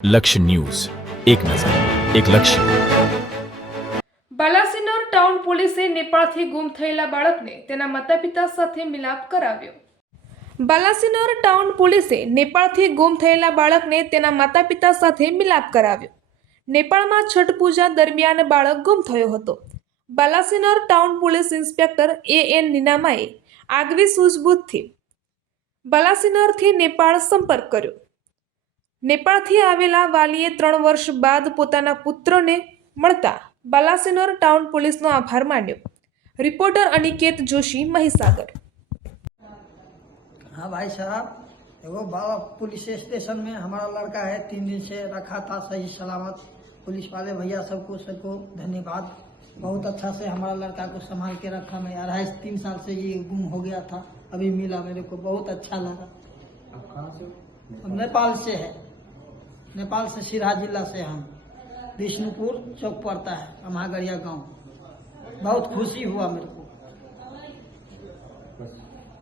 લક્ષ્ય ન્યૂઝ, એક નજર, એક લક્ષ્ય. બાલાસિનોર ટાઉન પોલીસે નેપાળથી ગુમ થયેલા બાળકને તેના માતાપિતા સાથે મિલાપ કરાવ્યો. બાલાસિનોર ટાઉન પોલીસે નેપાળથી ગુમ થયેલા બાળકને તેના માતાપિતા સાથે મિલાપ કરાવ્યો. નેપાળમાં છઠ પૂજા દરમિયાન બાળક ગુમ થયો હતો. Balasinor town police inspector AN નીનામાએ આગવી સૂઝબૂછથી બાલાસિનોરથી નેપાળ સંપર્ક કર્યો. નેપાળથી આવેલા વાલીએ 3 વર્ષ બાદ પોતાના પુત્રને મળતા બાલાસિનોર ટાઉન पुलिसનો આભાર માન્યો. रिपोर्टर अनिकेत जोशी, महिसागर. हाँ भाई साहब, वो बाला पुलिस स्टेशन में हमारा लड़का है, 3 दिन से रखा था सही सलामत. पुलिस वाले भैया सबको धन्यवाद. बहुत अच्छा से हमारा लड़का को संभाल के रखा. मैं 2.5-3 साल से ये गुम हो गया था, अभी मिला. मेरे को बहुत अच्छा लगा. आप कहाँ से? हम नेपाल से है. नेपाल से सिराहा जिला से. हम विष्णुपुर चौक पड़ता है, अमागरिया गांव. बहुत खुशी हुआ मेरे को.